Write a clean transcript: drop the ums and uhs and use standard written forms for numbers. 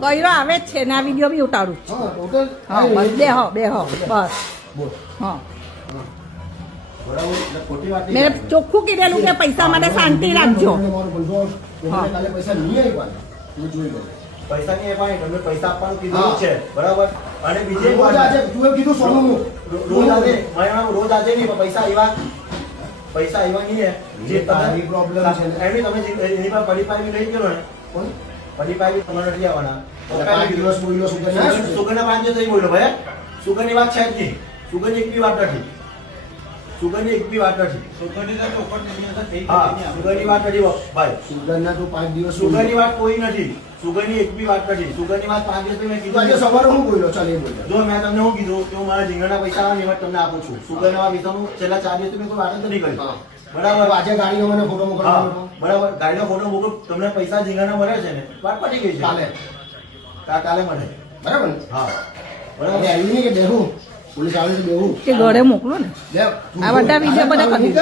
કર્યો આવે જ છે ને આ વિડીયો બી ઉતારું હા બસ બેહો બસ હા મેં ચોખ્ખું કીધેલું કે પૈસા માટે શાંતિ રાખજો પૈસા નહીં અપાય તમને પૈસા આપવાનું કીધું છે બરાબર અને બીજે કીધું સોનું રોજ આજે નહીં પૈસા આવ્યા નહીં જે તમારી પ્રોબ્લેમ છે એની તમે એની પર પડી લઈ ગયો ને પડી તમારે નથી આવવાના દિવસ બોલ્યો સુગરના પાંચે થઈ બોલ્યો ભાઈ સુગરની વાત છે જ નહીં સુગરની એક બી વાત નથી સુગરની એક બી વાત નથી સુગરની વાત નથી ભાઈ સુગરના તો 5 દિવસ સુગરની વાત કોઈ નથી સુગરની એક બી વાત નથી સુગરની વાત 5 દિવસ મેં કીધું આજે સવારે હું બોલ્યો ચાલ એ બોલ્યો જો મેં તમને હું કીધું કે હું મારા જીંગરના પૈસા આવે ને તમને આપું છું સુગરના વિષયનું છેલ્લા 4 દિવસ મેં કોઈ વાત જ નહીં કરી બરાબર આજે ગાડીનો મને ફોટો મોકલવાનો બરાબર ગાડીનો ફોટો મોકલો તમને પૈસા જીંગરના મળે છે ને વાત પતી ગઈ છે કાલે મળે બરાબર હા બરાબર આવી નહીં કે બેહું પોલીસ આવે છે બેહું કે ઘરે મોકલો ને આ બધા વિડીયો બધા કરી